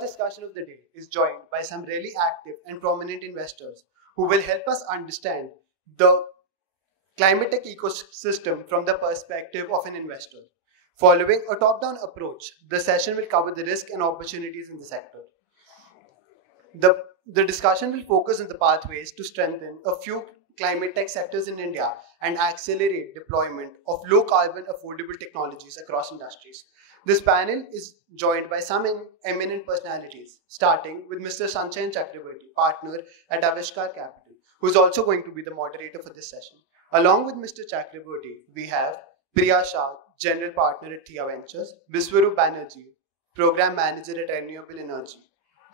Discussion of the day is joined by some really active and prominent investors who will help us understand the climate tech ecosystem from the perspective of an investor. Following a top-down approach, the session will cover the risk and opportunities in the sector. The discussion will focus on the pathways to strengthen a few climate tech sectors in India and accelerate deployment of low-carbon affordable technologies across industries. This panel is joined by some eminent personalities, starting with Mr. Sanchayan Chakraborty, partner at Aavishkaar Capital, who is also going to be the moderator for this session. Along with Mr. Chakraborty, we have Priya Shah, General Partner at Theia Ventures, Biswarup Banerjee, Program Manager at Renewable Energy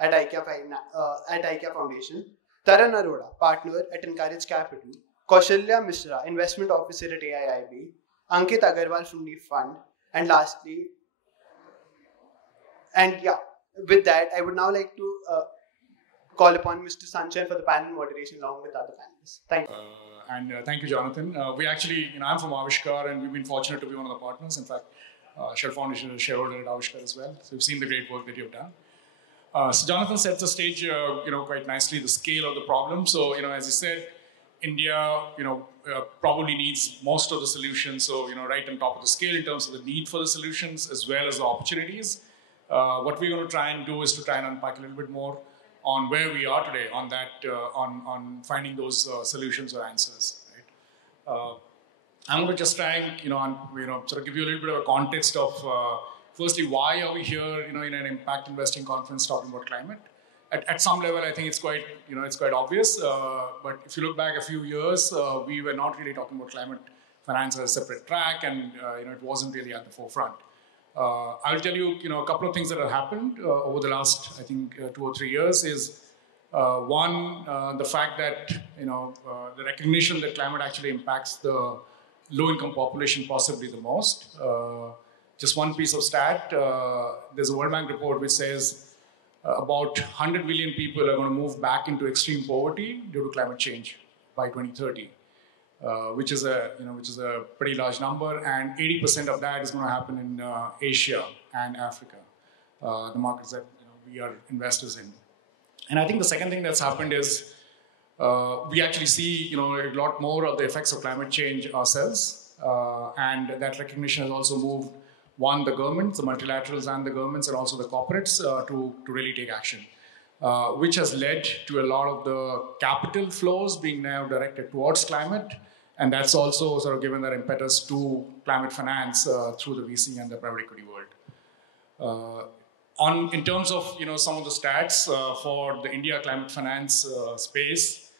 at IKEA Foundation, Tarun Arora, Partner at Encourage Capital, Kaushalya Mishra, Investment Officer at Aiib, Ankit Agrawal from Neev Fund, and lastly, with that, I would now like to call upon Mr. Sanchayan for the panel moderation along with other panelists. Thank you. Thank you, Jonathan. I'm from Aavishkaar, and we've been fortunate to be one of the partners. In fact, Shah Foundation is a shareholder at Aavishkaar as well. So we've seen the great work that you've done. So Jonathan sets the stage, quite nicely, the scale of the problem. So, as you said, India, probably needs most of the solutions. So, right on top of the scale in terms of the need for the solutions as well as the opportunities. What we're going to try and do is to try and unpack a little bit more on where we are today on that, on finding those solutions or answers. Right? I'm going to just try and sort of give you a little bit of a context of firstly why are we here, in an impact investing conference talking about climate. At some level, I think it's quite obvious. But if you look back a few years, we were not really talking about climate finance as a separate track, and it wasn't really at the forefront. I'll tell you, a couple of things that have happened over the last, I think, 2 or 3 years is one, the fact that the recognition that climate actually impacts the low-income population possibly the most. Just one piece of stat: there's a World Bank report which says about 100 million people are going to move back into extreme poverty due to climate change by 2030. Which is a pretty large number, and 80% of that is going to happen in Asia and Africa, the markets that we are investors in. And I think the second thing that's happened is we actually see a lot more of the effects of climate change ourselves, and that recognition has also moved the governments, the multilaterals, and the governments, and also the corporates to really take action. Which has led to a lot of the capital flows being now directed towards climate, and that's also sort of given that impetus to climate finance through the VC and the private equity world. In terms of some of the stats for the India climate finance space,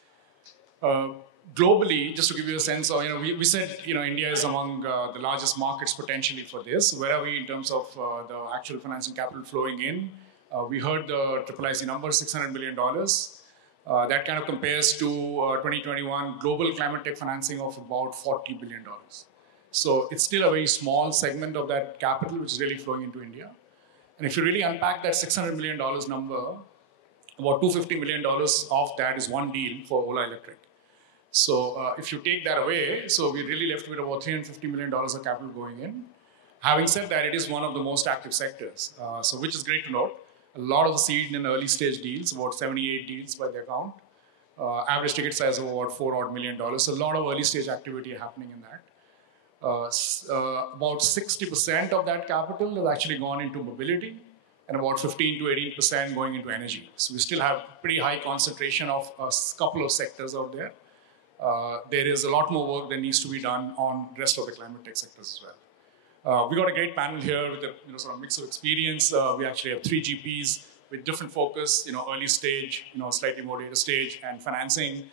globally, just to give you a sense of, we said India is among the largest markets potentially for this. Where are we in terms of the actual financing capital flowing in? We heard the IIIC number, $600 billion. That kind of compares to 2021 global climate tech financing of about $40 billion. So it's still a very small segment of that capital which is really flowing into India. And if you really unpack that $600 million number, about $250 million of that is one deal for Ola Electric. So if you take that away, so we're really left with about $350 million of capital going in. Having said that, it is one of the most active sectors, so which is great to note. A lot of the seed and early stage deals, about 78 deals by the account. Average ticket size of about $4 million. So a lot of early stage activity happening in that. About 60% of that capital has actually gone into mobility, and about 15 to 18% going into energy. So we still have pretty high concentration of a couple of sectors out there. There is a lot more work that needs to be done on the rest of the climate tech sectors as well. We got a great panel here with a sort of mix of experience. We actually have 3 GPs with different focus, early stage, slightly more later stage, and financing.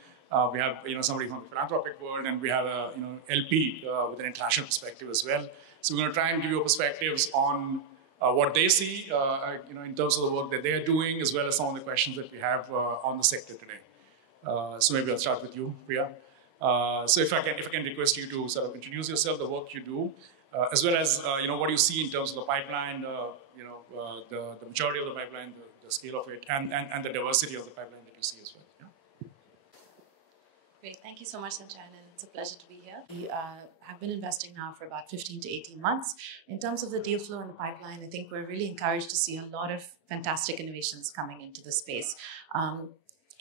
We have somebody from the philanthropic world, and we have a LP with an international perspective as well. So we're going to try and give you perspectives on what they see, in terms of the work that they are doing, as well as some of the questions that we have on the sector today. So maybe I'll start with you, Priya. So if I can request you to sort of introduce yourself, the work you do, as well as what you see in terms of the pipeline, the maturity of the pipeline, the scale of it, and the diversity of the pipeline that you see as well. Great. Thank you so much, Sanchayan, and it's a pleasure to be here. We have been investing now for about 15 to 18 months. In terms of the deal flow in the pipeline, I think we're really encouraged to see a lot of fantastic innovations coming into the space.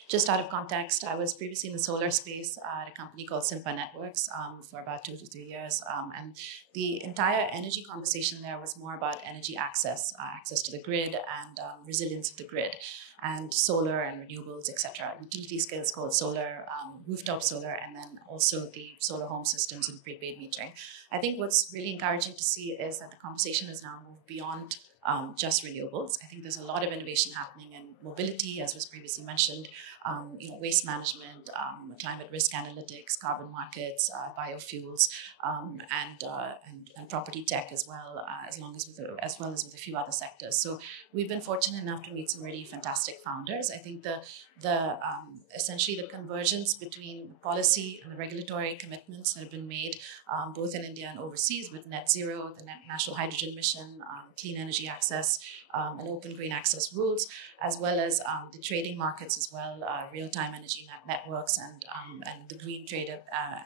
Just out of context, I was previously in the solar space at a company called Simpa Networks for about 2 to 3 years. And the entire energy conversation there was more about energy access, access to the grid and resilience of the grid, and solar and renewables, etc. Utility scale called solar, rooftop solar, and then also the solar home systems and prepaid metering. I think what's really encouraging to see is that the conversation has now moved beyond just renewables. I think there's a lot of innovation happening in mobility, as was previously mentioned, waste management, climate risk analytics, carbon markets, biofuels, and property tech as well, as well as with a few other sectors. So we've been fortunate enough to meet some really fantastic founders. I think essentially the convergence between policy and the regulatory commitments that have been made, both in India and overseas, with net zero, the national hydrogen mission, clean energy access, and open green access rules, as well as the trading markets as well, real-time energy networks and the green trade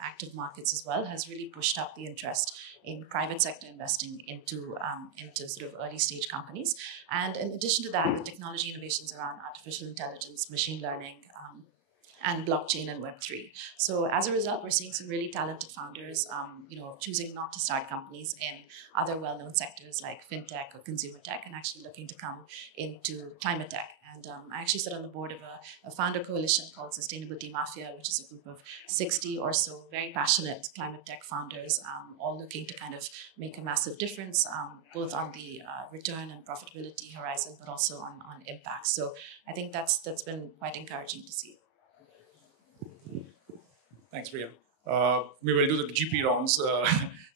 active markets as well, has really pushed up the interest in private sector investing into sort of early stage companies. And in addition to that, the technology innovations around artificial intelligence, machine learning, and blockchain and Web3. So as a result, we're seeing some really talented founders, choosing not to start companies in other well-known sectors like fintech or consumer tech, and actually looking to come into climate tech. And I actually sit on the board of a founder coalition called Sustainability Mafia, which is a group of 60 or so very passionate climate tech founders, all looking to kind of make a massive difference, both on the return and profitability horizon, but also on impact. So I think that's been quite encouraging to see. Thanks, Priya. We will do the GP rounds.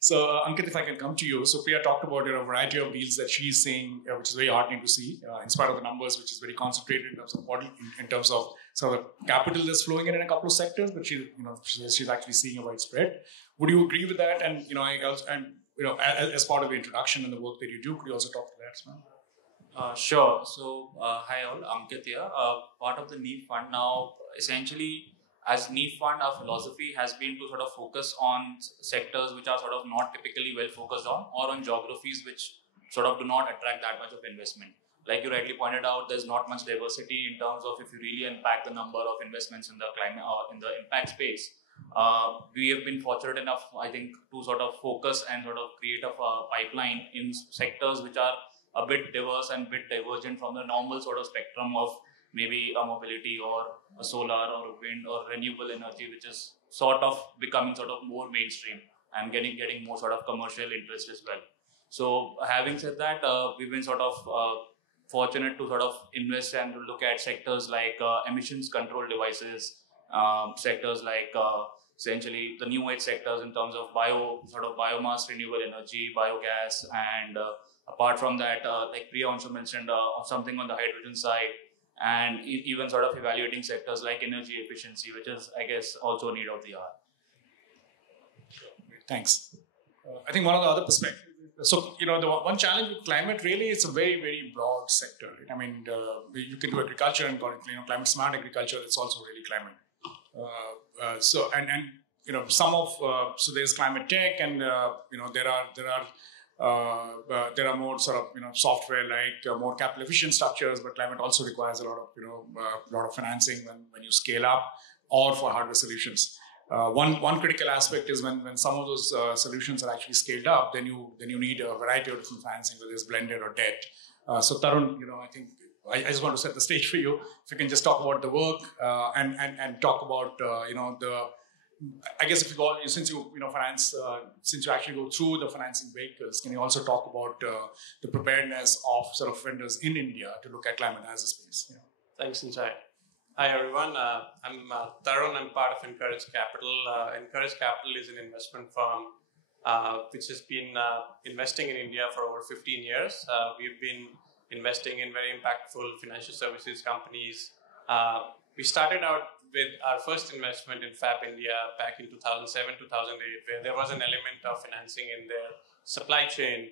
So, Ankit, if I can come to you. So, Priya talked about a variety of deals that she's seeing, which is very heartening to see, in spite of the numbers, which is very concentrated in terms of model, in terms of some of the capital that's flowing in a couple of sectors, but she's actually seeing a widespread. Would you agree with that? And as part of the introduction and the work that you do, could you also talk to that as well? Sure. So, hi all, Ankit here. Part of the Neev fund now, essentially, as Neev fund, our philosophy has been to sort of focus on sectors which are sort of not typically well focused on, or on geographies which sort of do not attract that much of investment. Like you rightly pointed out, there's not much diversity in terms of if you really unpack the number of investments in the climate or in the impact space. We have been fortunate enough, I think, to sort of focus and sort of create a pipeline in sectors which are a bit diverse and a bit divergent from the normal sort of spectrum of maybe a mobility or a solar or a wind or renewable energy, which is sort of becoming sort of more mainstream and getting more sort of commercial interest as well. So having said that, we've been sort of fortunate to sort of invest and to look at sectors like emissions control devices, sectors like essentially the new age sectors in terms of biomass, renewable energy, biogas, and apart from that, like Priya also mentioned, something on the hydrogen side, and even sort of evaluating sectors like energy efficiency, which is, I guess, also a need of the hour. Thanks. I think one of the other perspectives, so, the one challenge with climate really is a very, very broad sector. Right? I mean, you can do agriculture and call it, climate smart agriculture. It's also really climate. So there's climate tech, and there are more sort of software like more capital efficient structures, but climate also requires a lot of financing when you scale up, or for hardware solutions. One critical aspect is when some of those solutions are actually scaled up, then you need a variety of different financing, whether it's blended or debt. So Tarun, I think I just want to set the stage for you. If you can just talk about the work and talk about I guess if you go, since you finance, since you actually go through the financing vehicles, can you also talk about the preparedness of sort of vendors in India to look at climate as a space? Thanks, Sanchayan. Hi everyone, I'm Tarun. I'm part of Encourage Capital. Encourage Capital is an investment firm which has been investing in India for over 15 years. We've been investing in very impactful financial services companies. We started out with our first investment in Fab India back in 2007, 2008, where there was an element of financing in their supply chain.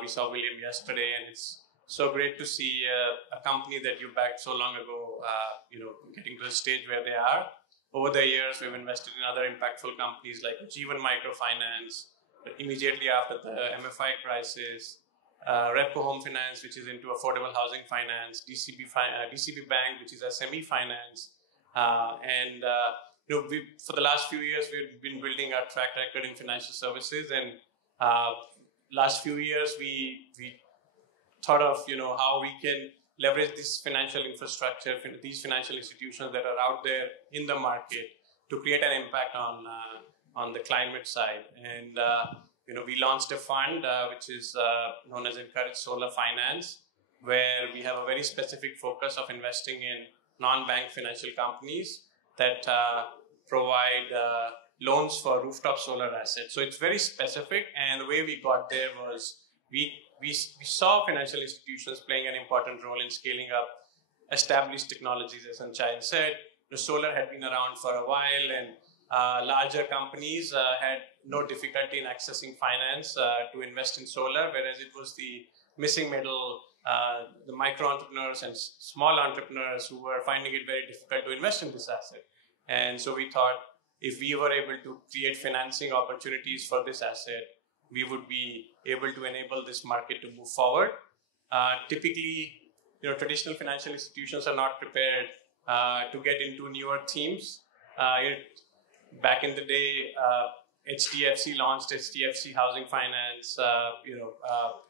We saw William yesterday, and it's so great to see a company that you backed so long ago, getting to the stage where they are. over the years, we've invested in other impactful companies like Jeevan Microfinance, immediately after the MFI crisis, Repco Home Finance, which is into affordable housing finance, DCB Bank, which is SME finance, and for the last few years, we've been building our track record in financial services, and last few years, we thought of how we can leverage this financial infrastructure, these financial institutions that are out there in the market to create an impact on the climate side. And we launched a fund which is known as Encourage Solar Finance, where we have a very specific focus of investing in non-bank financial companies that provide loans for rooftop solar assets. So it's very specific, and the way we got there was we saw financial institutions playing an important role in scaling up established technologies, as Sanchayan said. The solar had been around for a while, and larger companies had no difficulty in accessing finance to invest in solar, whereas it was the missing middle, the micro entrepreneurs and small entrepreneurs who were finding it very difficult to invest in this asset. And so we thought if we were able to create financing opportunities for this asset, we would be able to enable this market to move forward. Typically, traditional financial institutions are not prepared to get into newer themes. Back in the day, HDFC launched HDFC Housing Finance,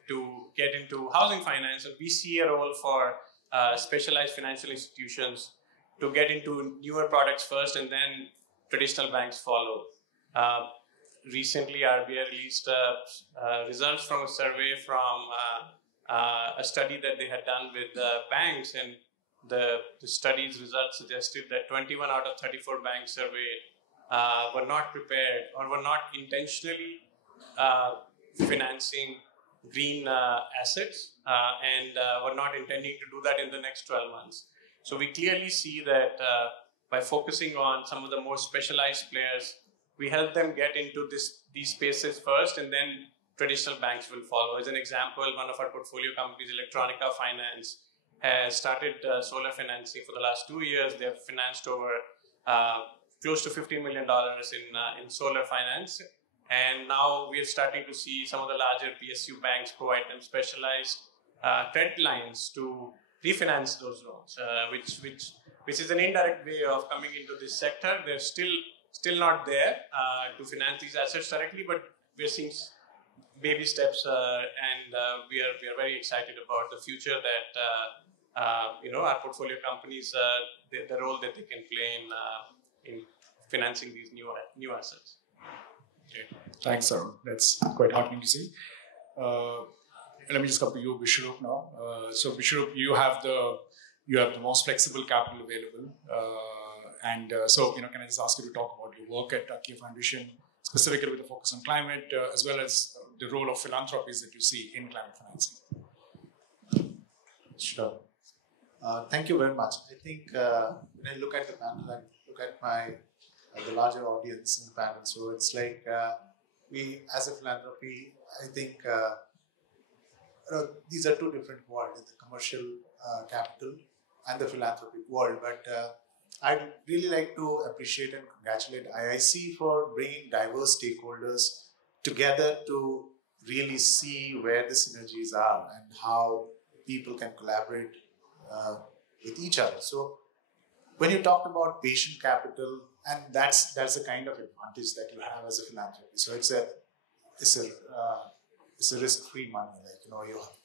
to get into housing finance. And we see a role for specialized financial institutions to get into newer products first, and then traditional banks follow. Recently, RBI released results from a survey from a study that they had done with banks, and the study's results suggested that 21 out of 34 banks surveyed were not prepared or were not intentionally financing green assets and were not intending to do that in the next 12 months. So we clearly see that by focusing on some of the more specialized players, we help them get into these spaces first, and then traditional banks will follow. As an example, one of our portfolio companies, Electronica Finance, has started solar financing for the last 2 years. They have financed over close to $15 million in solar finance. And now we are starting to see some of the larger PSU banks provide them specialized credit lines to refinance those loans, which is an indirect way of coming into this sector. They're still not there to finance these assets directly, but we're seeing baby steps, and we are very excited about the future that our portfolio companies, the role that they can play in financing these new assets. Okay. Thanks, Tarun. That's quite heartening to see. Let me just come to you, Biswarup, now. So, Biswarup, you have the most flexible capital available, so can I just ask you to talk about your work at IKEA Foundation, specifically with a focus on climate, as well as the role of philanthropies that you see in climate financing? Sure. Thank you very much. I think when I look at the panel, I look at the larger audience in the panel. So it's like we, as a philanthropy, I think these are two different worlds, the commercial capital and the philanthropic world. But I'd really like to appreciate and congratulate IIC for bringing diverse stakeholders together to really see where the synergies are and how people can collaborate with each other. So when you talked about patient capital, and that's the kind of advantage that you have as a philanthropy. So it's a risk-free money. Like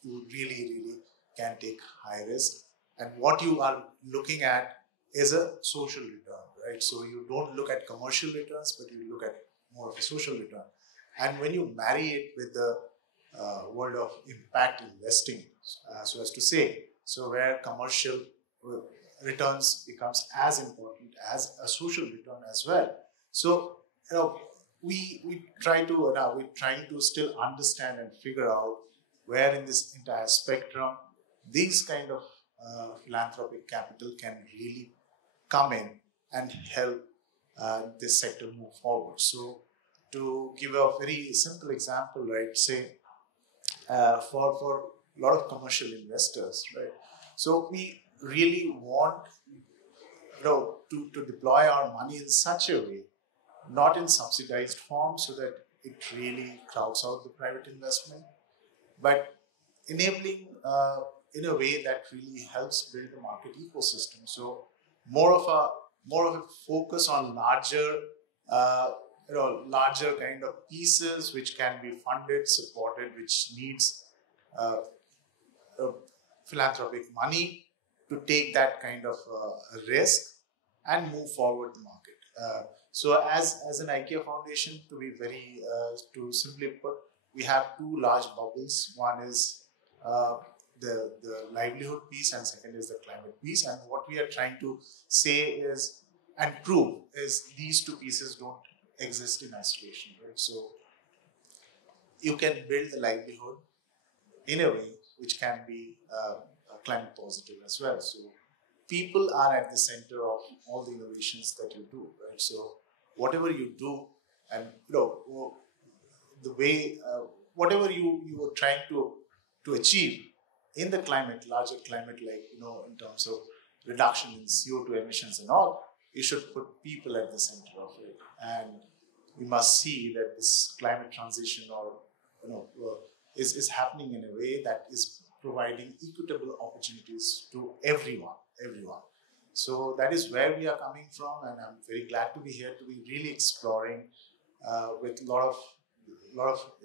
you really can take high risk, and what you are looking at is a social return, right? So you don't look at commercial returns, but you look at more of a social return. And when you marry it with the world of impact investing, so as to say, so where commercial returns becomes as important as a social return as well. So we're trying to still understand and figure out where in this entire spectrum these kind of philanthropic capital can really come in and help this sector move forward. So to give a very simple example, right, say for a lot of commercial investors, right, so we really want to deploy our money in such a way, not in subsidized form so that it really crowds out the private investment, but enabling in a way that really helps build the market ecosystem. So more of a focus on larger kind of pieces which can be funded, supported, which needs philanthropic money to take that kind of risk and move forward the market. So as an IKEA foundation, to simply put, we have two large bubbles. One is the livelihood piece, and second is the climate piece. And what we are trying to say is, and prove, is these two pieces don't exist in isolation, right? So you can build the livelihood in a way which can be climate positive as well. So people are at the center of all the innovations that you do, right? So whatever you do, and the way whatever you are trying to achieve in the larger climate, like in terms of reduction in CO2 emissions and all, you should put people at the center of it. And we must see that this climate transition is happening in a way that is providing equitable opportunities to everyone. So that is where we are coming from, and I'm very glad to be here to be really exploring with a lot of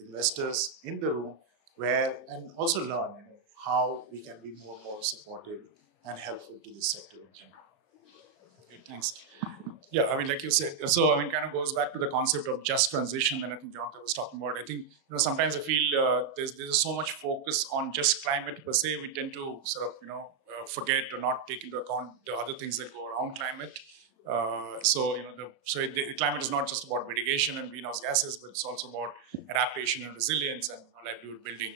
investors in the room, and also learn how we can be more supportive and helpful to this sector in general. Okay, thanks. Yeah, I mean, like you said, so I mean, kind of goes back to the concept of just transition that I think Jonathan was talking about. I think sometimes I feel there's so much focus on just climate per se. We tend to sort of forget or not take into account the other things that go around climate. So the climate is not just about mitigation and greenhouse gases, but it's also about adaptation and resilience and livelihood building,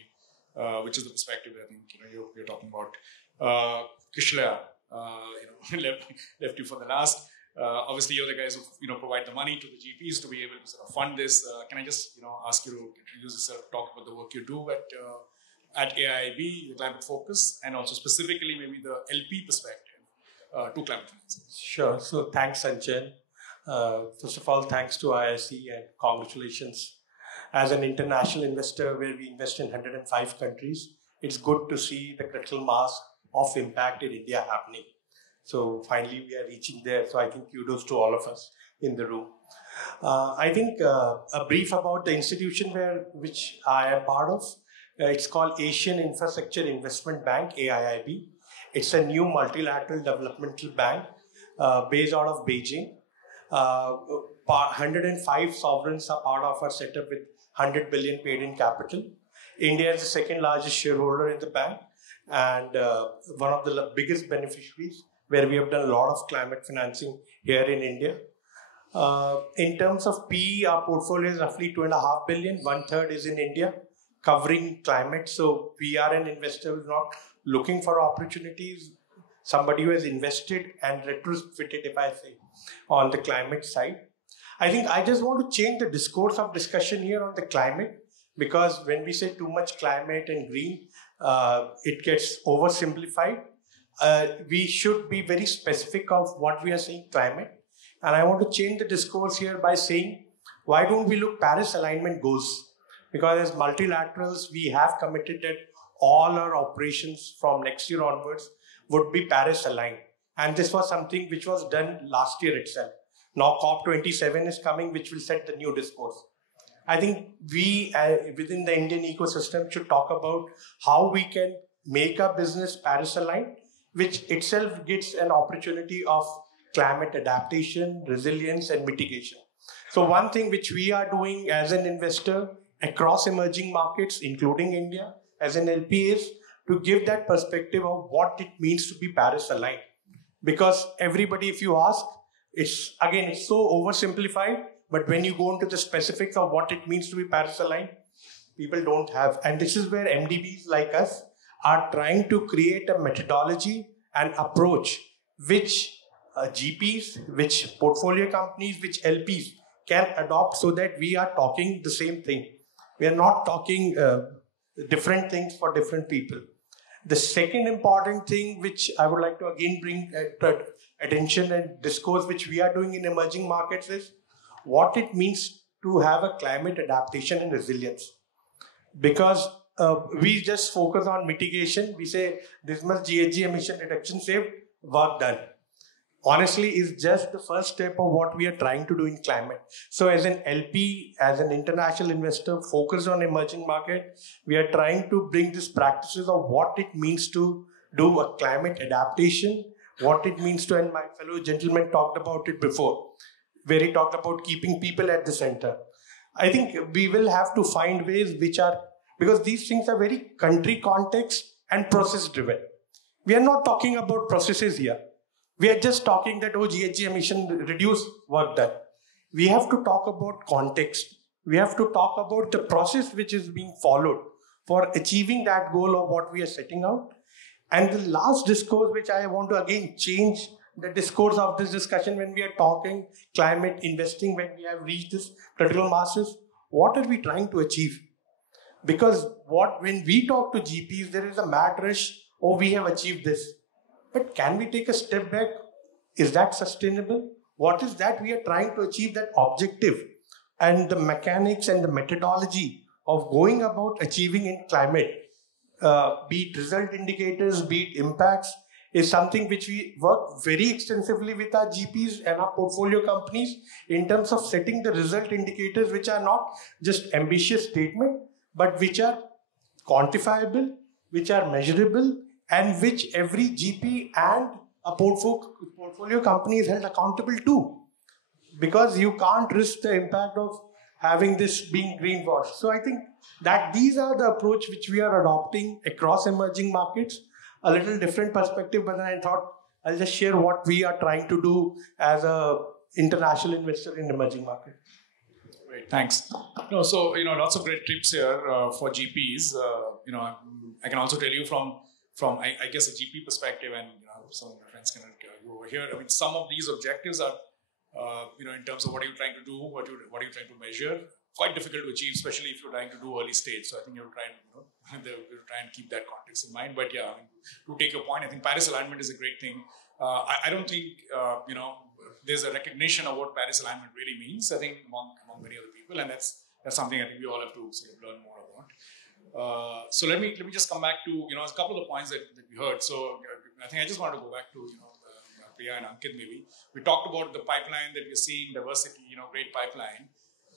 which is the perspective I think you're talking about. Kishla, left you for the last. Obviously, you're the guys who provide the money to the GPs to be able to sort of fund this. Can I just ask you to introduce yourself, talk about the work you do at Aiib, the climate focus, and also specifically maybe the LP perspective to climate finance? Sure. So thanks, Sanchayan. First of all, thanks to IIC and congratulations. As an international investor where we invest in 105 countries, it's good to see the critical mass of impact in India happening. So finally we are reaching there. So I think kudos to all of us in the room. I think a brief about the institution which I am part of. It's called Asian Infrastructure Investment Bank, AIIB. It's a new multilateral developmental bank based out of Beijing. 105 sovereigns are part of our setup with 100 billion paid in capital. India is the second largest shareholder in the bank and one of the biggest beneficiaries, where we have done a lot of climate financing here in India. In terms of PE, our portfolio is roughly 2.5 billion. 1/3 is in India, covering climate. So we are an investor who's not looking for opportunities. Somebody who has invested and retrofitted, if I say, on the climate side. I think I just want to change the discourse of discussion here on the climate, because when we say too much climate and green, it gets oversimplified. We should be very specific of what we are saying climate. And I want to change the discourse here by saying, why don't we look Paris alignment goals? Because as multilaterals, we have committed that all our operations from next year onwards would be Paris aligned. And this was something which was done last year itself. Now COP27 is coming, which will set the new discourse. I think we within the Indian ecosystem should talk about how we can make our business Paris aligned, which itself gets an opportunity of climate adaptation, resilience, and mitigation. So one thing which we are doing as an investor across emerging markets, including India, as an LP, is to give that perspective of what it means to be Paris aligned. Because everybody, if you ask, it's so oversimplified, but when you go into the specifics of what it means to be Paris aligned, people don't have. And this is where MDBs like us are trying to create a methodology and approach which GPs, which portfolio companies, which LPs can adopt, so that we are talking the same thing. We are not talking different things for different people. The second important thing which I would like to again bring attention and discourse which we are doing in emerging markets is what it means to have a climate adaptation and resilience. Because we just focus on mitigation. We say this much GHG emission reduction saved, work done. Honestly, is just the first step of what we are trying to do in climate. So as an LP, as an international investor focused on emerging market, we are trying to bring these practices of what it means to do a climate adaptation, what it means to, and my fellow gentleman talked about it before, where he talked about keeping people at the center. I think we will have to find ways which are, because these things are very country context and process driven. We are not talking about processes here. We are just talking that, oh, GHG emission reduce, work done. We have to talk about context. We have to talk about the process which is being followed for achieving that goal of what we are setting out. And the last discourse, which I want to again change the discourse of this discussion when we are talking climate investing, when we have reached this critical masses, what are we trying to achieve? Because when we talk to GPs, there is a mad rush, oh, we have achieved this. But can we take a step back? Is that sustainable? What is that we are trying to achieve, that objective? And the mechanics and the methodology of going about achieving in climate, be it result indicators, be it impacts, is something which we work very extensively with our GPs and our portfolio companies in terms of setting the result indicators which are not just ambitious statement, but which are quantifiable, which are measurable, and which every GP and a portfolio company is held accountable to. Because you can't risk the impact of having this being greenwashed. So I think that these are the approach which we are adopting across emerging markets. A little different perspective, but then I thought I'll just share what we are trying to do as a international investor in emerging market. Great, thanks. So lots of great tips here for GPs. I can also tell you from I guess a GP perspective, and some of my friends can go over here. I mean, some of these objectives are, in terms of what are you trying to do, what are you trying to measure, quite difficult to achieve, especially if you're trying to do early stage. So I think you'll try and keep that context in mind. But yeah, to take your point, I think Paris alignment is a great thing. I don't think there's a recognition of what Paris alignment really means. I think among many other people, and that's something I think we all have to sort of learn more about. So let me just come back to a couple of the points that we heard. So I think I just wanted to go back to Priya and Ankit maybe. We talked about the pipeline that we're seeing, diversity, great pipeline.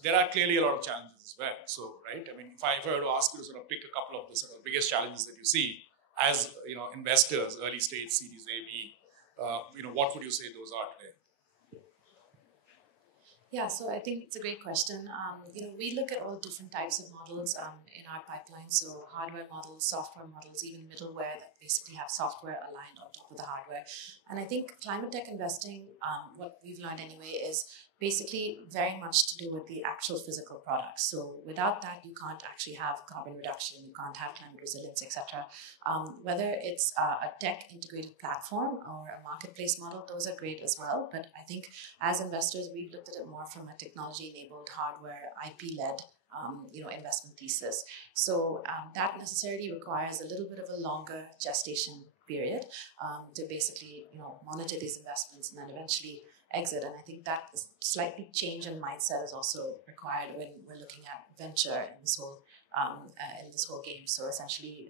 There are clearly a lot of challenges as well. So right, I mean, if I were to ask you to sort of pick a couple of the sort of biggest challenges that you see as investors, early stage, Series A, B, what would you say those are today? Yeah, so I think it's a great question. We look at all different types of models in our pipeline. So hardware models, software models, even middleware that basically have software aligned on top of the hardware. And I think climate tech investing, what we've learned anyway, is basically very much to do with the actual physical products. So without that, you can't actually have carbon reduction, you can't have climate resilience, etc. Whether it's a tech integrated platform or a marketplace model, those are great as well. But I think as investors, we've looked at it more from a technology-enabled, hardware, IP-led investment thesis. So that necessarily requires a little bit of a longer gestation period to basically monitor these investments and then eventually exit. And I think that slightly change in mindset is also required when we're looking at venture in this whole game. So essentially,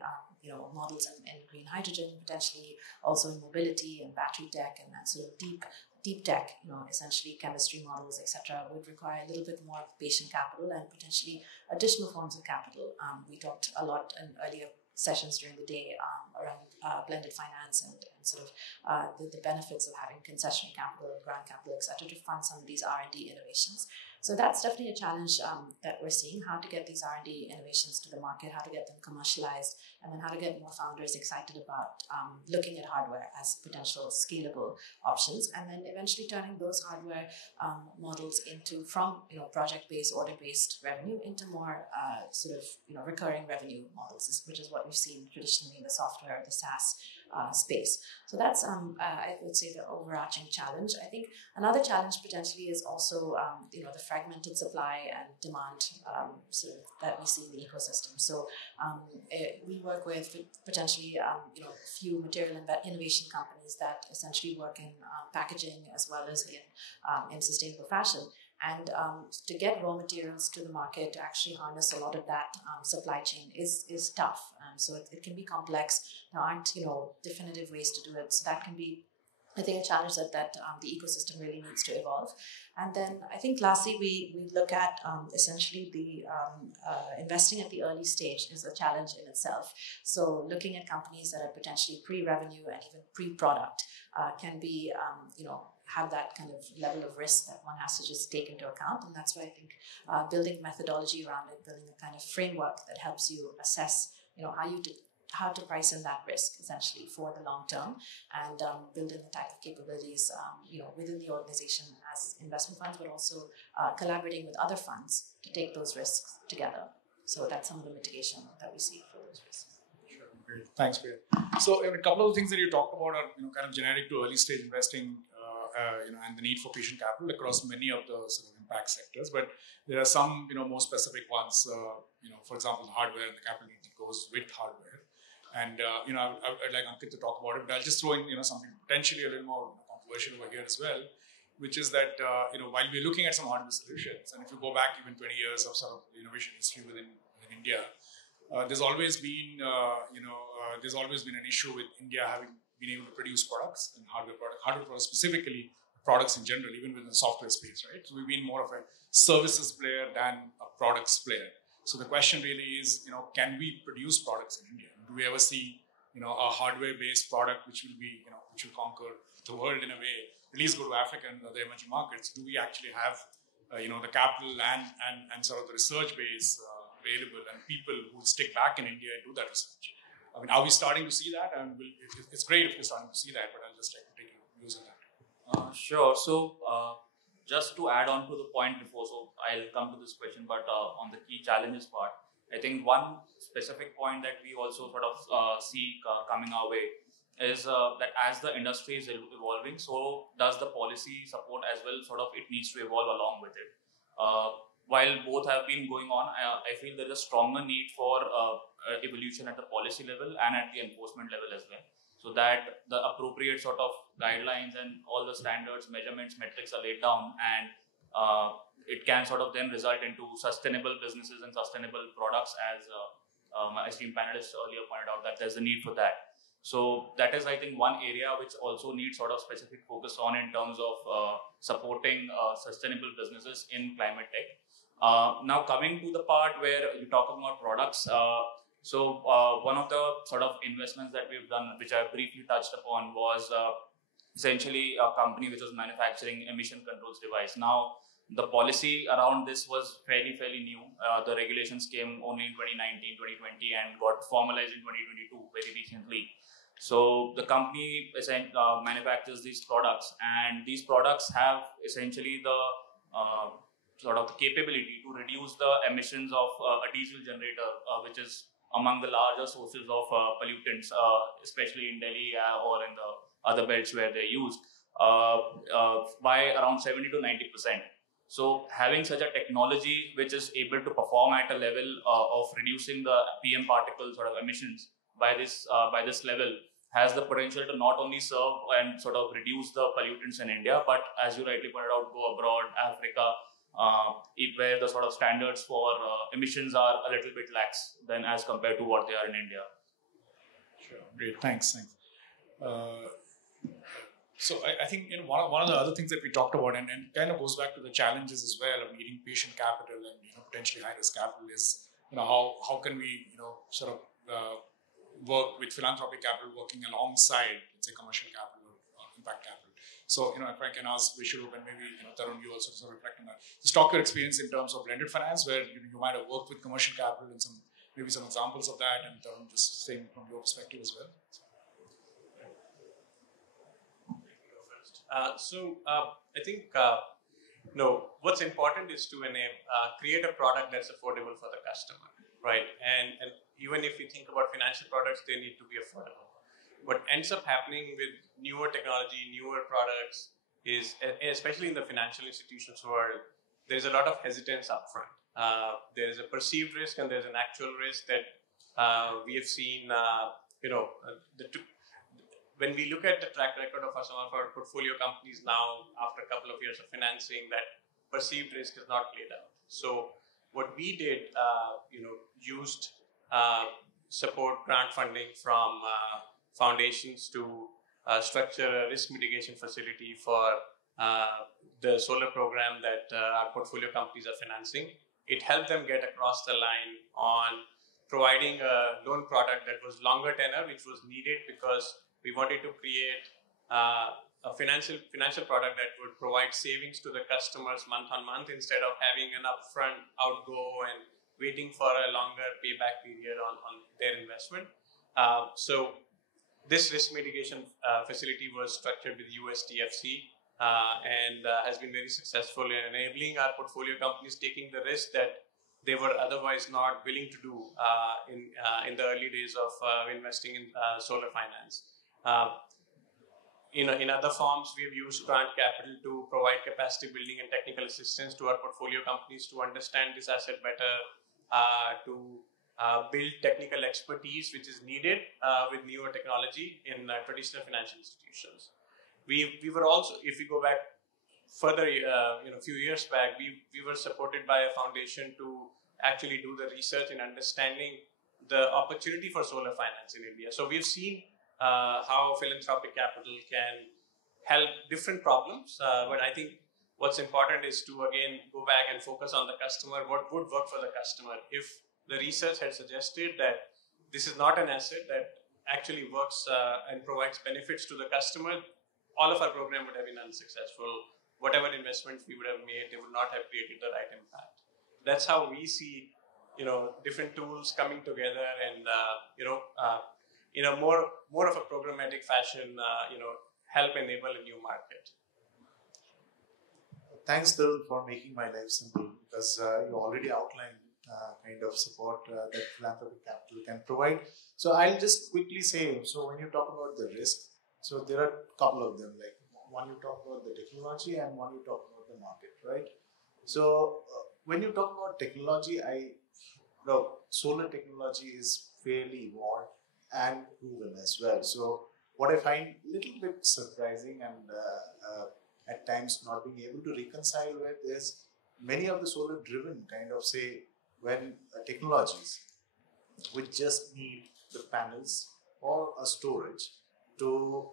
models in green hydrogen, potentially also in mobility and battery tech, and that sort of deep tech, essentially chemistry models, etc., would require a little bit more patient capital and potentially additional forms of capital. We talked a lot in earlier sessions during the day around blended finance and sort of the benefits of having concessionary capital, grant capital, etc., to fund some of these R&D innovations. So that's definitely a challenge that we're seeing, how to get these R&D innovations to the market, how to get them commercialized, and then how to get more founders excited about looking at hardware as potential scalable options, and then eventually turning those hardware models from project-based, order-based revenue into more recurring revenue models, which is what we've seen traditionally in the software, the SaaS space. So that's, I would say, the overarching challenge. I think another challenge potentially is also, the fragmented supply and demand that we see in the ecosystem. So we work with potentially, few material innovation companies that essentially work in packaging as well as in sustainable fashion. And to get raw materials to the market, to actually harness a lot of that supply chain is tough. So it can be complex. There aren't, definitive ways to do it. So that can be, I think, a challenge that the ecosystem really needs to evolve. And then I think lastly, we look at essentially the investing at the early stage is a challenge in itself. So looking at companies that are potentially pre-revenue and even pre-product can be, have that kind of level of risk that one has to just take into account. And that's why I think building methodology around it, building a kind of framework that helps you assess, how to price in that risk essentially for the long term, and building the type of capabilities, within the organization as investment funds, but also collaborating with other funds to take those risks together. So that's some of the mitigation that we see for those risks. Sure, great. Thanks, Priya. So a couple of things that you talked about are kind of generic to early stage investing, and the need for patient capital across many of the sort of impact sectors. But there are some more specific ones. For example, the hardware and the capital need that goes with hardware. And I'd like Ankit to talk about it, but I'll just throw in something potentially a little more controversial over here as well, which is that while we're looking at some hardware solutions, and if you go back even 20 years of sort of innovation history within India, there's always been an issue with India having been able to produce products and hardware products specifically, products in general, even within the software space, right? So we've been more of a services player than a products player. So the question really is, can we produce products in India? Do we ever see, a hardware-based product which will conquer the world in a way, at least go to Africa and other emerging markets? Do we actually have, the capital and sort of the research base available and people who stick back in India and do that research? I mean, are we starting to see that? And it's great if we're starting to see that, but I'll just take your views on that. Sure. So, just to add on to the point before, so I'll come to this question, but on the key challenges part, I think one specific point that we also sort of see coming our way is that as the industry is evolving, so does the policy support as well, sort of it needs to evolve along with it. While both have been going on, I feel there is a stronger need for evolution at the policy level and at the enforcement level as well, so that the appropriate sort of guidelines and all the standards, measurements, metrics are laid down, and it can sort of then result into sustainable businesses and sustainable products, as my esteemed panelists earlier pointed out that there's a need for that. So that is, I think, one area which also needs sort of specific focus on in terms of supporting sustainable businesses in climate tech. Now coming to the part where you're talking about products, so one of the sort of investments that we've done, which I briefly touched upon, was essentially a company which was manufacturing emission controls device. Now, the policy around this was fairly new. The regulations came only in 2019, 2020 and got formalized in 2022 very recently. So the company manufactures these products, and these products have essentially the sort of the capability to reduce the emissions of a diesel generator, which is among the larger sources of pollutants, especially in Delhi or in the other belts where they're used, by around 70 to 90%. So having such a technology which is able to perform at a level of reducing the PM particle sort of emissions by this level has the potential to not only serve and sort of reduce the pollutants in India, but as you rightly pointed out, go abroad, Africa, where the sort of standards for emissions are a little bit lax than as compared to what they are in India. Sure, great, thanks. So I think one of the other things that we talked about, and kind of goes back to the challenges as well of needing patient capital and potentially high risk capital, is how can we sort of work with philanthropic capital working alongside, let's say, commercial capital or impact capital. So if I can ask Biswarup and maybe Tarun, you also sort of reflect on that. Just talk your experience in terms of blended finance, where you might have worked with commercial capital and maybe some examples of that, and Tarun, just saying from your perspective as well. I think what's important is to create a product that's affordable for the customer, right? And even if you think about financial products, they need to be affordable. what ends up happening with newer technology, newer products is, especially in the financial institutions world, there's a lot of hesitance upfront. There is a perceived risk and there's an actual risk that we have seen, when we look at the track record of some of our portfolio companies now, after a couple of years of financing, that perceived risk is not played out. So what we did, used support grant funding from foundations to structure a risk mitigation facility for the solar program that our portfolio companies are financing. It helped them get across the line on providing a loan product that was longer tenor, which was needed because we wanted to create a financial product that would provide savings to the customers month on month instead of having an upfront outgo and waiting for a longer payback period on their investment. So this risk mitigation facility was structured with USDFC and has been very successful in enabling our portfolio companies taking the risk that they were otherwise not willing to do in the early days of investing in solar finance. In other forms, we've used grant capital to provide capacity building and technical assistance to our portfolio companies to understand this asset better, to build technical expertise which is needed with newer technology in traditional financial institutions. We were also, if we go back further, a few years back, we were supported by a foundation to actually do the research in understanding the opportunity for solar finance in India. So we've seen how philanthropic capital can help different problems, but I think what's important is to again go back and focus on the customer, what would work for the customer. If the research had suggested that this is not an asset that actually works and provides benefits to the customer, all of our program would have been unsuccessful. Whatever investments we would have made, they would not have created the right impact. That's how we see, different tools coming together and, in a more of a programmatic fashion, help enable a new market. Thanks, Tarun, for making my life simple, because you already outlined kind of support that philanthropic capital can provide. So I'll just quickly say, so when you talk about the risk, so there are a couple of them, like one you talk about the technology and one you talk about the market, right? So when you talk about technology, solar technology is fairly evolved and proven as well. So what I find a little bit surprising and at times not being able to reconcile with is many of the solar driven kind of say when technologies which just need the panels or a storage to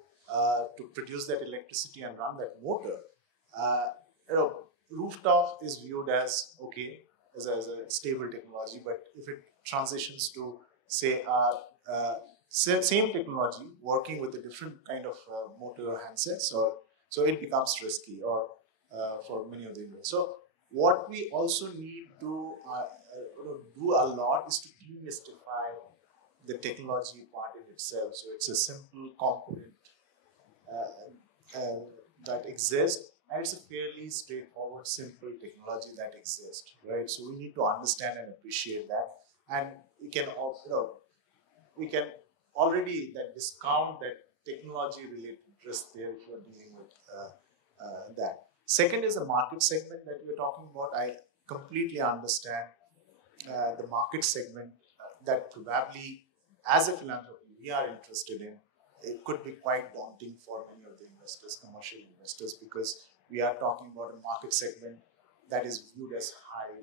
produce that electricity and run that motor. Rooftop is viewed as okay, as a stable technology, but if it transitions to say same technology working with a different kind of motor or handsets, so it becomes risky or for many of the investors. So what we also need to do a lot is to demystify the technology part in itself. So it's a simple component that exists, and it's a fairly straightforward, simple technology that exists, right? So we need to understand and appreciate that, and we can already discount that technology-related risk there if you're dealing with that. Second is the market segment that we're talking about. I completely understand the market segment that probably as a philanthropy we are interested in. It could be quite daunting for many of the investors, commercial investors, because we are talking about a market segment that is viewed as high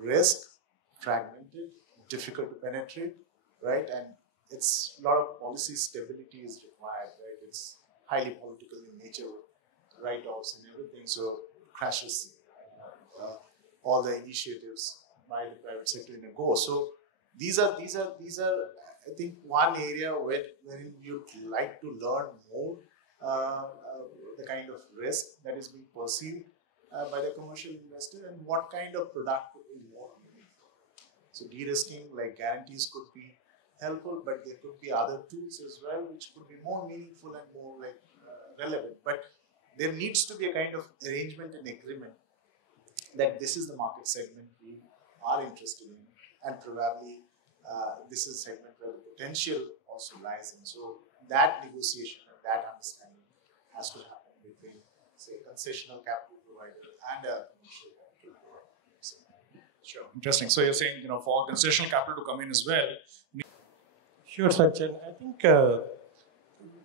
risk, fragmented, difficult to penetrate, right? And it's a lot of policy stability is required, right? It's highly political in nature, write-offs and everything, so it crashes all the initiatives by the private sector in a go. So these are I think one area wherein you'd like to learn more the kind of risk that is being perceived by the commercial investor and what kind of product could be more meaningful. So de-risking like guarantees could be helpful, but there could be other tools as well which could be more meaningful and more relevant. But there needs to be a kind of arrangement and agreement that this is the market segment we are interested in, and probably this is a segment where the potential also lies in. So that negotiation and that understanding has to happen between, say, concessional capital provider and a commercial capital provider. Sure. Interesting. So you're saying, for concessional capital to come in as well. Sure, Sanchayan. I think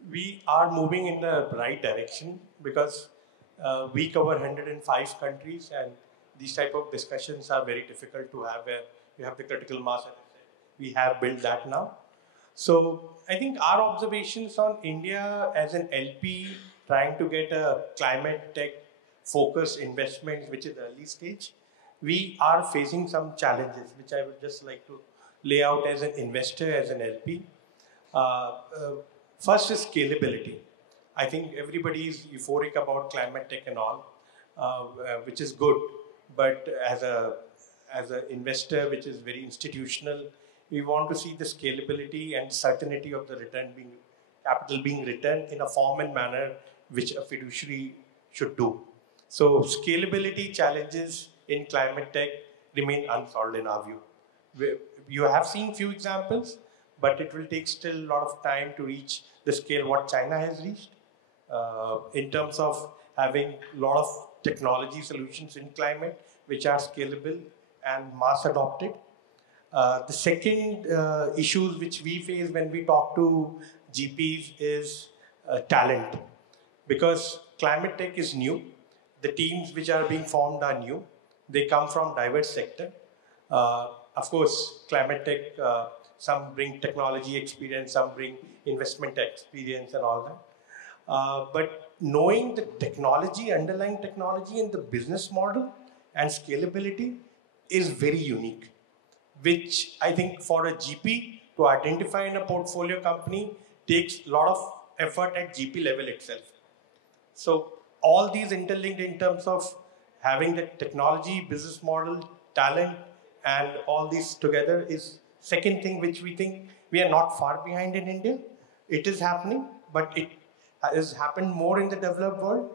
we are moving in the right direction because we cover 105 countries, and these type of discussions are very difficult to have where you have the critical mass. As I said, we have built that now. So I think our observations on India as an LP trying to get a climate tech focused investments, which is early stage, we are facing some challenges, which I would just like to lay out as an investor, as an LP. First is scalability. I think everybody is euphoric about climate tech and all, which is good. But as an investor, which is very institutional, we want to see the scalability and certainty of the capital being returned in a form and manner which a fiduciary should do. So scalability challenges in climate tech remain unsolved in our view. You have seen few examples, but it will take still a lot of time to reach the scale what China has reached in terms of having a lot of technology solutions in climate which are scalable and mass adopted. The second issues which we face when we talk to GPs is talent, because climate tech is new. The teams which are being formed are new. They come from diverse sector. Of course, climate tech, some bring technology experience, some bring investment experience and all that. But knowing the technology, underlying technology and the business model and scalability is very unique, which I think for a GP to identify in a portfolio company takes a lot of effort at GP level itself. So all these interlinked in terms of having the technology, business model, talent, and all these together is second thing which we think we are not far behind in India. It is happening, but it has happened more in the developed world.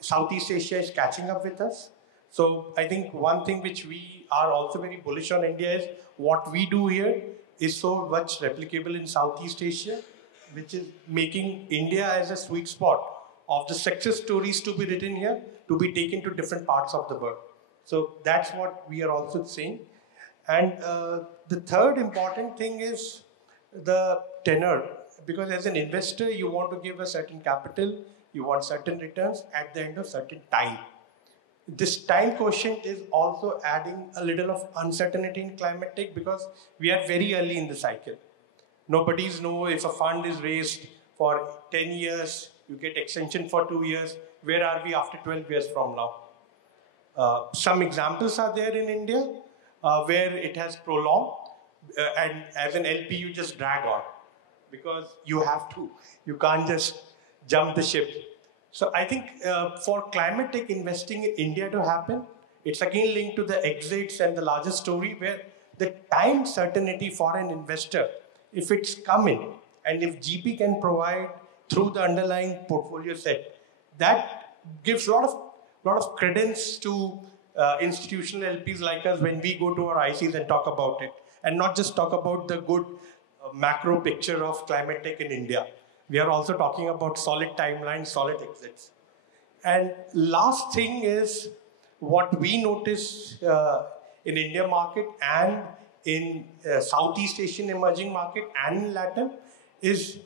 Southeast Asia is catching up with us. So I think one thing which we are also very bullish on India is what we do here is so much replicable in Southeast Asia, which is making India as a sweet spot of the success stories to be written here, to be taken to different parts of the world. So that's what we are also saying. And the third important thing is the tenor, because as an investor, you want to give a certain capital, you want certain returns at the end of certain time. This time quotient is also adding a little of uncertainty in climate tech because we are very early in the cycle. Nobody's know if a fund is raised for 10 years, you get extension for 2 years. Where are we after 12 years from now? Some examples are there in India where it has prolonged and as an LP you just drag on because you have to. You can't just jump the ship. So I think for climate tech investing in India to happen, it's again linked to the exits and the larger story where the time certainty for an investor, if it's coming and if GP can provide through the underlying portfolio set, that gives a lot of credence to institutional LPs like us when we go to our ICs and talk about it, and not just talk about the good macro picture of climate tech in India. We are also talking about solid timelines, solid exits. And last thing is what we notice in India market and in Southeast Asian emerging market and in Latin is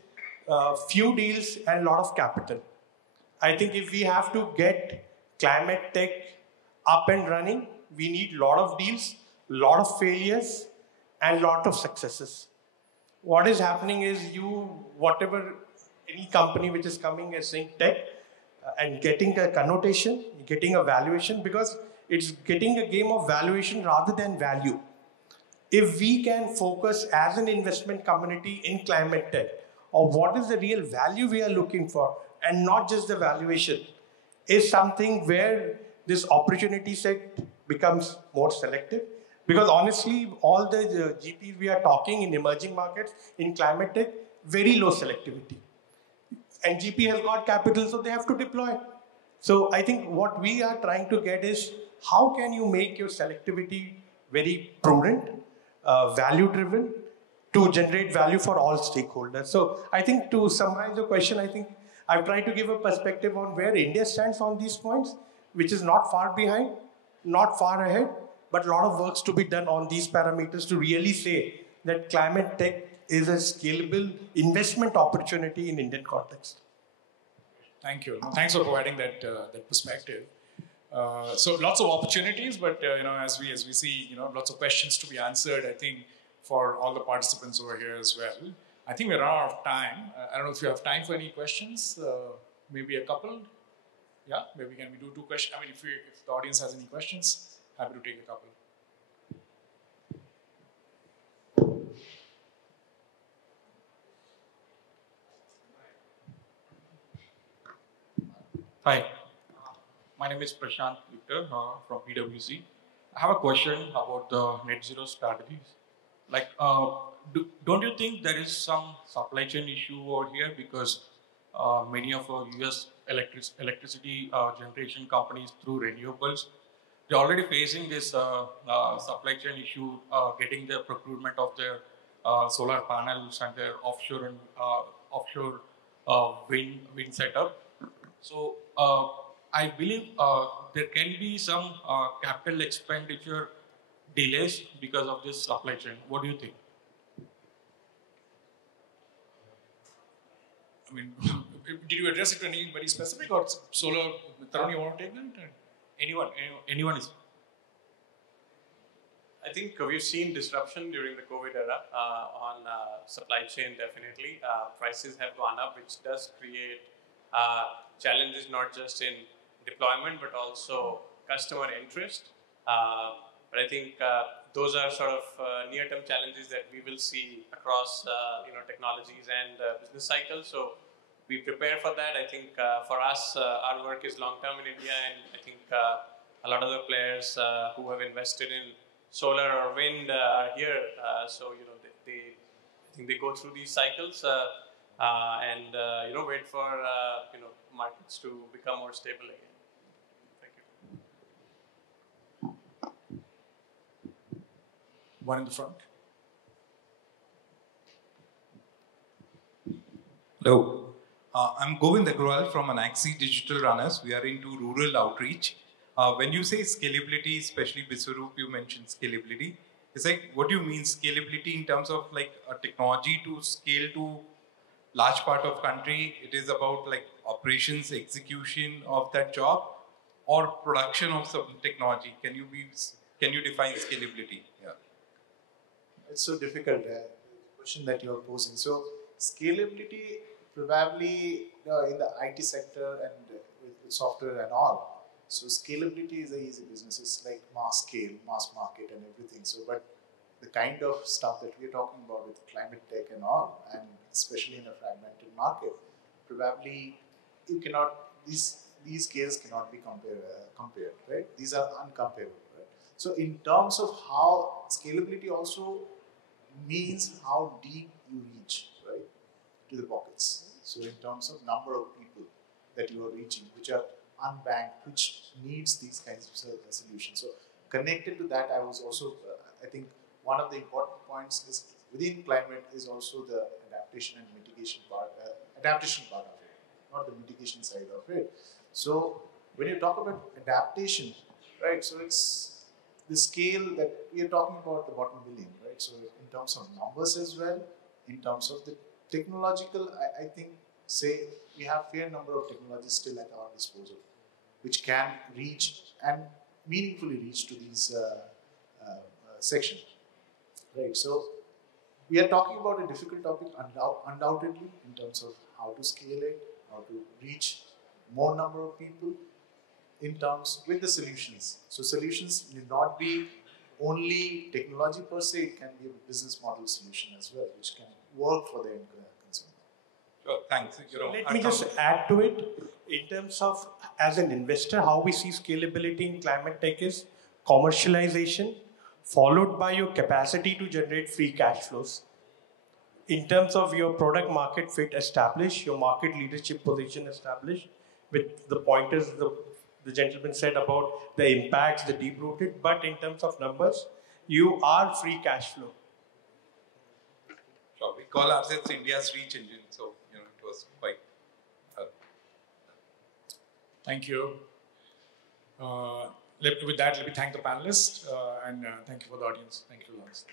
few deals and a lot of capital. I think if we have to get climate tech up and running, we need a lot of deals, a lot of failures, and a lot of successes. What is happening is whatever any company which is coming as saying tech and getting a connotation, getting a valuation, because it's getting a game of valuation rather than value. If we can focus as an investment community in climate tech, or what is the real value we are looking for, and not just the valuation, is something where this opportunity set becomes more selective. Because honestly, all the GPs we are talking in emerging markets, in climate tech, very low selectivity. And GP has got capital, so they have to deploy. So I think what we are trying to get is, how can you make your selectivity very prudent, value-driven, to generate value for all stakeholders. So I think to summarize the question, I think I've tried to give a perspective on where India stands on these points, which is not far behind, not far ahead, but a lot of works to be done on these parameters to really say that climate tech is a scalable investment opportunity in Indian context. Thank you. Thanks for providing that perspective. So lots of opportunities, but as we see, lots of questions to be answered. I think for all the participants over here as well. I think we're out of time. I don't know if you have time for any questions. Maybe a couple. Yeah, maybe can we do 2 questions? I mean, if the audience has any questions, happy to take a couple. Hi, my name is Prashant Victor from PwC. I have a question about the net zero strategies. Like, don't you think there is some supply chain issue over here because many of our US electricity generation companies through renewables, they're already facing this supply chain issue, getting the procurement of their solar panels and their offshore wind setup. So I believe there can be some capital expenditure delays because of this supply chain. What do you think? I mean, did you address it to anybody specific or solar? Tarun, you want to take that? Anyone is. I think we've seen disruption during the COVID era on supply chain, definitely. Prices have gone up, which does create challenges not just in deployment, but also customer interest. But I think those are sort of near-term challenges that we will see across technologies and business cycles. So we prepare for that. I think for us, our work is long-term in India, and I think a lot of the players who have invested in solar or wind are here. So I think they go through these cycles and wait for markets to become more stable again. One in the front. Hello, I'm Govind Agrawal from Anaxi Digital Runners. We are into rural outreach. When you say scalability, especially Biswarup, you mentioned scalability. It's like, what do you mean scalability in terms of like a technology to scale to large part of country? It is about like operations, execution of that job, or production of some technology. Can you define scalability? Yeah. It's so difficult, question that you're posing. So scalability probably in the IT sector and with software and all. So scalability is an easy business. It's like mass scale, mass market and everything. So, but the kind of stuff that we're talking about with climate tech and all, and especially in a fragmented market, probably you cannot, these scales cannot be compared, right? These are uncomparable, right? So in terms of how scalability also means how deep you reach, right, to the pockets. So in terms of number of people that you are reaching, which are unbanked, which needs these kinds of solutions. So connected to that, I was also, I think one of the important points is within climate is also the adaptation and mitigation part of it, not the mitigation side of it. So when you talk about adaptation, right, so it's the scale that we are talking about, the bottom billion, right? So in terms of numbers as well, in terms of the technological, I think, say, we have fair number of technologies still at our disposal, which can reach and meaningfully reach to these sections, right? So we are talking about a difficult topic, undoubtedly, in terms of how to scale it, how to reach more number of people, in terms with the solutions. So solutions need not be only technology per se, it can be a business model solution as well, which can work for the end consumer. Sure, thanks. Let me just add to it. In terms of, as an investor, how we see scalability in climate tech is commercialization, followed by your capacity to generate free cash flows. In terms of your product market fit established, your market leadership position established, with the pointers the gentleman said about the impacts, the deep-rooted, but in terms of numbers, you are free cash flow. We call ourselves India's reach engine, so it was quite. Thank you. With that, let me thank the panelists and thank you for the audience. Thank you for the audience.